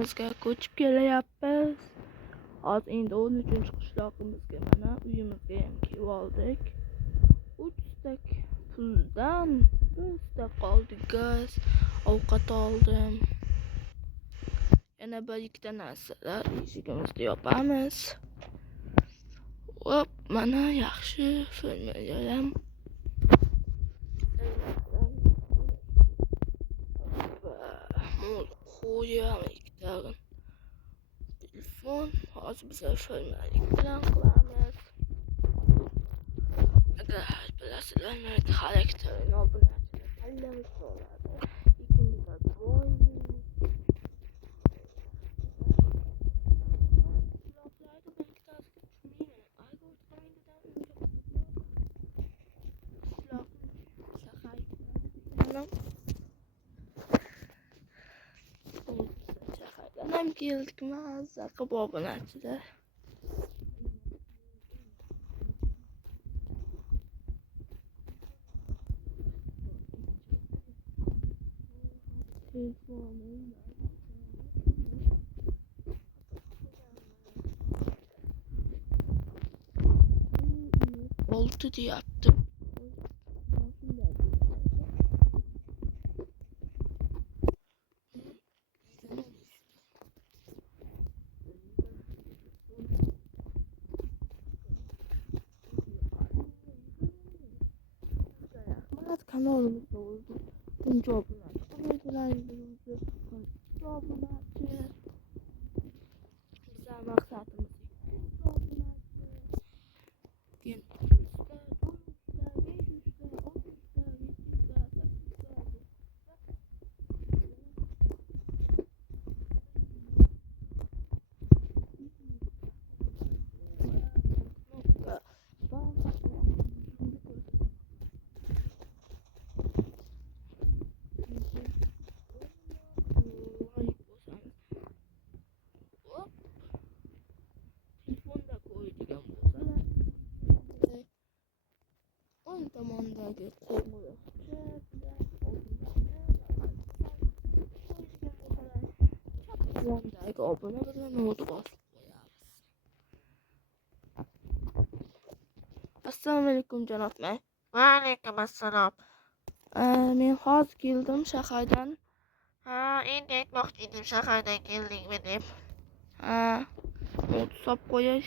Bizga ko'chib kelyapmiz. Hozir endi 13-qishlog'imizga mana uyimizga ham kelib oldik. 3 stak puldan 1 stak qoldi gaz, ovqat oldim. Yana bir ikkita narsalar eshigimizni yopamiz. Hop, mana yaxshi familiar ham. Qo'yam ikkita telefon. Hozir biz familiar bilan qilamiz. Agar bilasizlar, men xarakterini obunachilar tanlamiz bo'ladi. Ikkinchidan boy. Hem geldik mağaza kababın açtı. Oldu diye attım. Kanalımızda oldu. Bunca abone oldu. Güzel maksatımız. Tamamdaki koymuyor. Tamamdaki abone bilen oldu basıp koyarız. Assalamu alaikum janob May. Va alaykum assalom. Men hozir keldim shahardan. Ha, endi aytmoqchi edim shahardan keldingmi deb. Ha, mod solib qo'yay.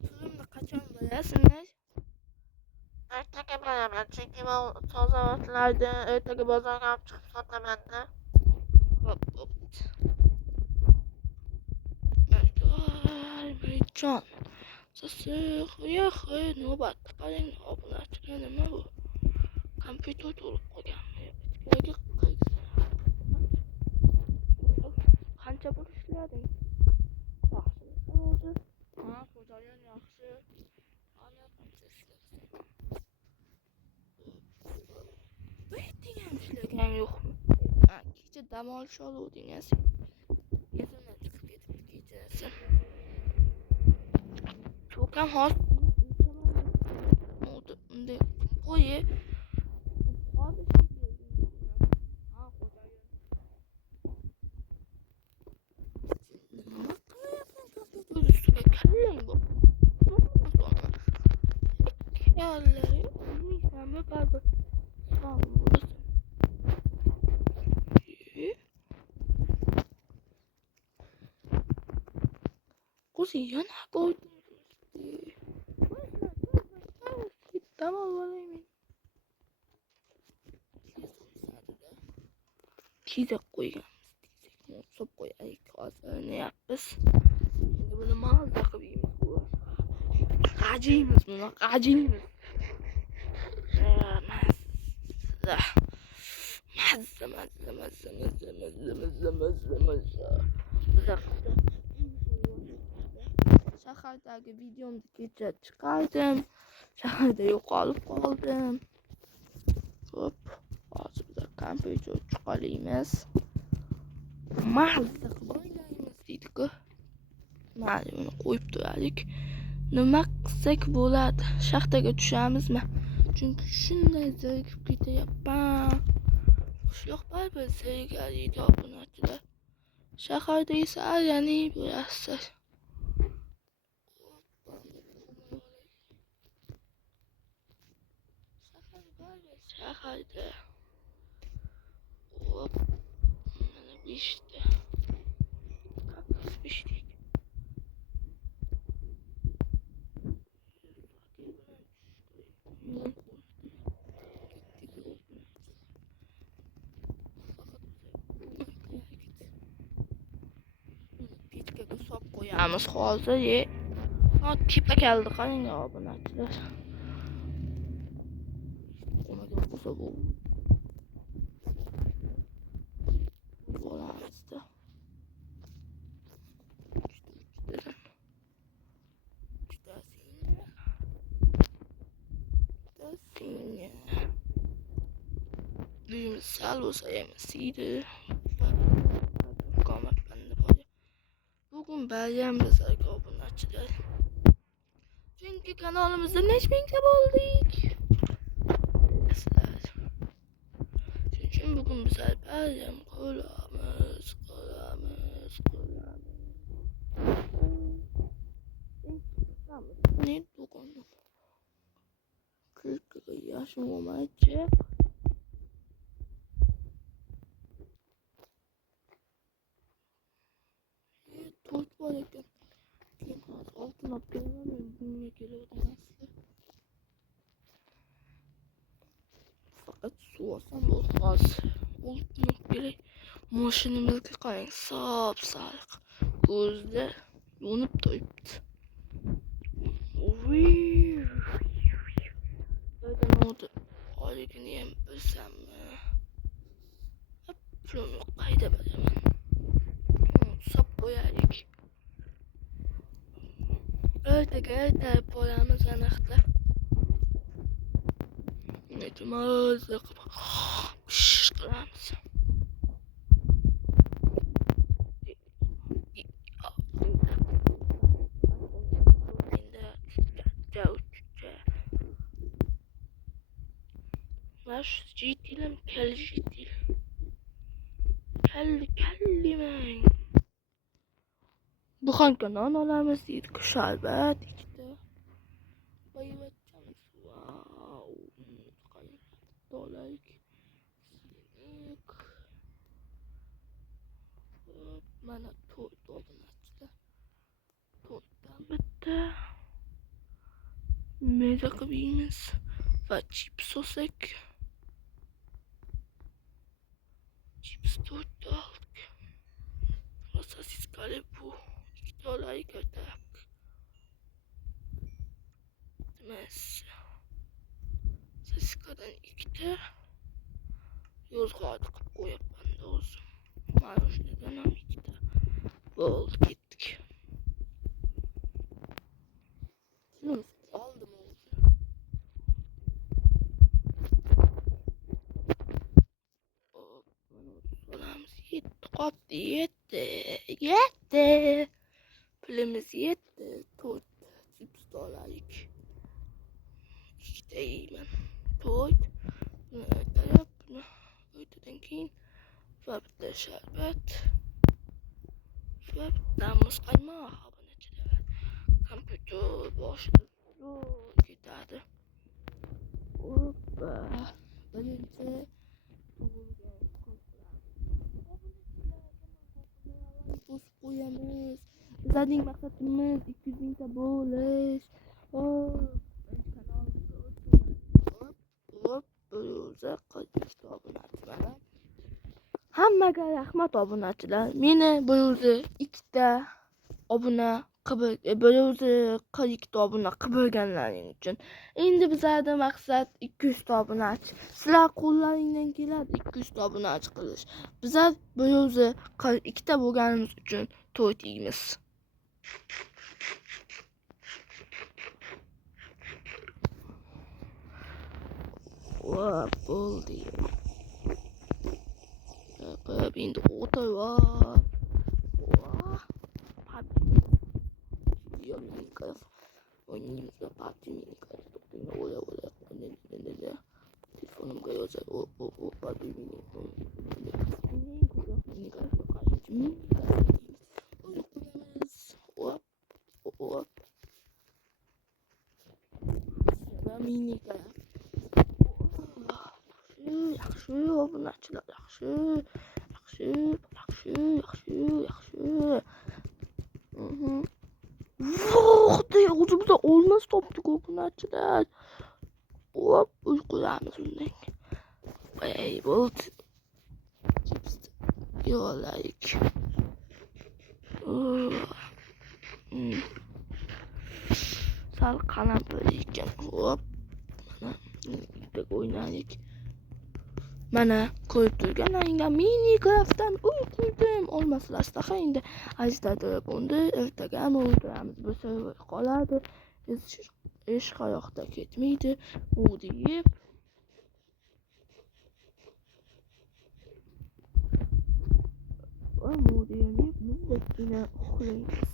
Pulimni qachon berasizlar? Ertaga beraman, chunki men toza ertaga bozorga olib chiqib sotaman-da. Hop. Jon. Siz navbatda qoling, obunachilar nima bu? Kompyuter to'lib qolganmi? Qancha pul ishlading? Yaxshi o'zi. Ha, xo'jayin yaxshi. Ana qancha ishlading? Buyerding ham ishlagan yo'qmi? Ha, kecha dam olish oluvdingiz. Esimdan chiqib ketibdi kechasi. Çokan hozir unday qo'yi. Hozir ha, xo'jayin. Nima qilyapsan kompyuter ustiga kallang bu? Kallari, nima baribir. Qo'zi yana qo'ydi. Tamam olayım. Çizek koyacağım. Sop koyayım. Hozir ne yapbiz? Endi buni mazza qilamiz bu. Qajiymiz buni, qajiymiz. Mazza. Shahardagi videomni kecha chiqardim. Shaharda yo'qolib qoldim. Hop, hozir biz kompyuter chiqaramiz. Mazza qilib o'ynaymiz deydi-ku. Mayli, buni qo'yib turaylik. Nima qilsak bo'ladi? Shaxtaga tushamizmi? Chunki shunday zerikib ketyapman. Qishloq baribir zerikarli obunachilar. Shaharda esa ayani bo'lasizlar. Shaharda. Hop. Mana beshta. Kaktus beshtik. Pitkaga solib qo'yamiz hozir. Tipa keldi qarang obunachilar. Qo'naga bo'lsa bu. Bo'lamizda. Uyimiz sal bo'lsa emasiydi. Bugun bayram bizlarga obunachilar. Chunki kanalimizda necha mingta bo'ldik. Shuning uchun bugun bizlar bayram qilamiz. Ne do'konda? Kirkga yashim olmaychi. To'rt bor ekan. Keyin hozir oltin olib kelaman, bunga kelaverasizlar. Faqat suv olsam bo'ldi hozir. Oltin olib kelay. Mashinamizga qarang, sap-sariq. Ko'zda yonib turibdi. Birdan oldi. Oligini ham bilsammi? Pulni qayda bilaman? Sop qo'yaylik. Ertaga boramiz aniqda. Netimiz qilamiz. Baş ciddilim, kelli ciddi. Kelli men. Bu hangi non olamiz deydi ki şerbet işte. Bayılacağız. Wow. Dolayık. Sinik. Bana toy obunachilar. To'rtdan bitta. Meza qilib yeymiz. Va chips olsak. Chips to'rtta oldik. Va sosiskali bu. İkita olaylik ertalab. Demas. Sosiskadan ikkita. Yozg'och qilib qo'yapman o'zim. Mana shundan ham ikkita. Bo'ldi, ketdik. Oldim o'zi. Hop, mana solamiz. Qopdi, yetdi. Pulimiz yetdi. To'rt chips olaylik. Ikkita yeyman. To'rt. Buni aytayap, buni o'ytadan keyin va bitta sharbat. Va bitta muz qaymoq obunachilar. Kompyuter boshida ketadi. Hoppa. Birinchi bosib qo'yamiz. Bizning maqsadimiz 200 mingta bo'lish. O'zi qilishdi obunachilar. Hammaga rahmat obunachilar. Meni bu o'zi ikkita obuna o'zi 42 ta obuna qilganlaring uchun. Endi bizlarda maqsad 200 ta obunachi. Sizlar qo'llaringdan keladi 200 ta obunachi qilish. Bizlar bu o'zi 42 ta bo'lganimiz uchun to'y deymiz. Bo'ldi. Endi o'tir. Oynayımızda PUBG Minecraft oyunu ola ne telefonumga yozar o PUBG Minecraft hop Minecraft yaxshi obunachilar yaxshi Xudoy o'zimizda olmas topdik obunachilar. Hop uyqularimiz undan. Ey bolt. You like. Sal qalam böyle ekan. Hop. Mana bitta o'ynaylik. Mana ko'rib turganlaringlar Minecraftdan qurdim. Olmaslar ha endi ajdada bo'ldi. Ertaga o'ynaymiz. Bu server qoladi. Hech qayoqda ketmaydi. Bu deyib muzdekgina uxlaymiz.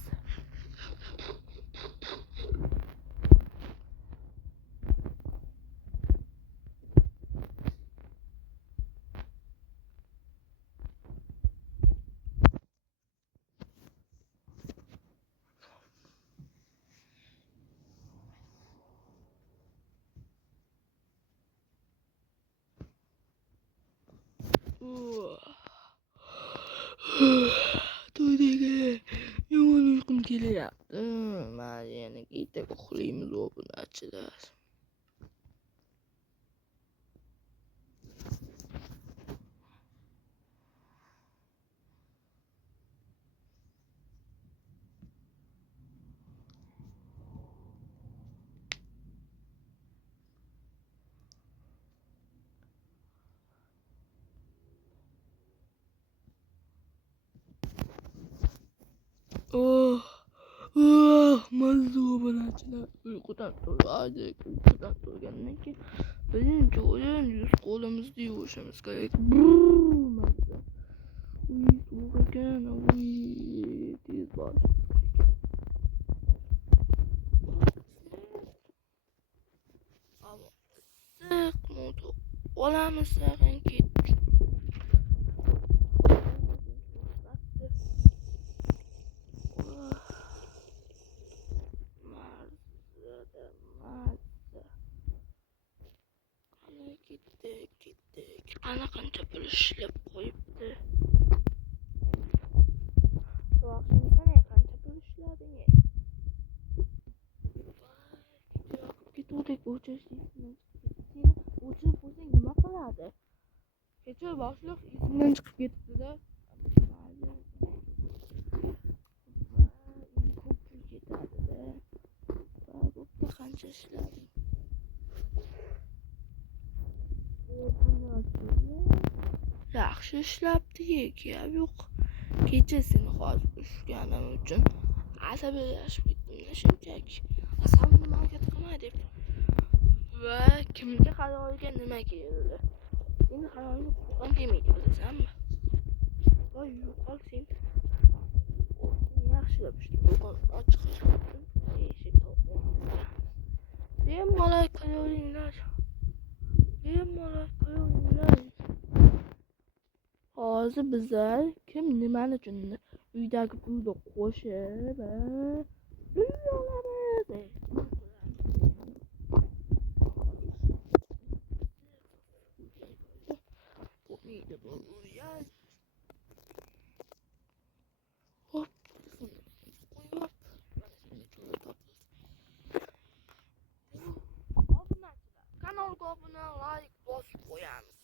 To'ydagi yomon uyqum kelyapti. Mana yana ertaga uxlaymiz obunachilar. Mazza obunachilar uyqudan turgandan keyin birinchi o'yin yuz qo'limizni yuvishimiz kerak. Mazza. So'q ekan, tez borishimiz kerak. Siq motor olamiz tag'in ketdik. Ana qancha pul ishlab qo'yibdi. To'g'risini qancha pul ishlading? Ketuvdik o'chirishni. O'chirib bo'lsang nima qiladi? Kecha boshliq izimdan chiqib ketibdi-da. Ko'p pul ketadi-da. Bo'pti qancha ishlading? Yaxshi ishlabdi-ku, yo'q. Kecha seni hozir ushganim uchun asabiylashib ketdim shunchaki. Asabimni harakat qilma deb. Va kimga xayoliga nima keldi? Seni xayoliga qo'rqon kelmaydi, bilasanmi? Voy, yo'qol sen. Yaxshilab qo'rqon ochiq qildim. Eshik to'g'ri. Bemalol qo'yinglar. Hozir bizlar kim nimani uchun uydagi pulni qo'shib uy olamiz. Hop, qo'yib kanalga obuna, like bosib qo'yamiz.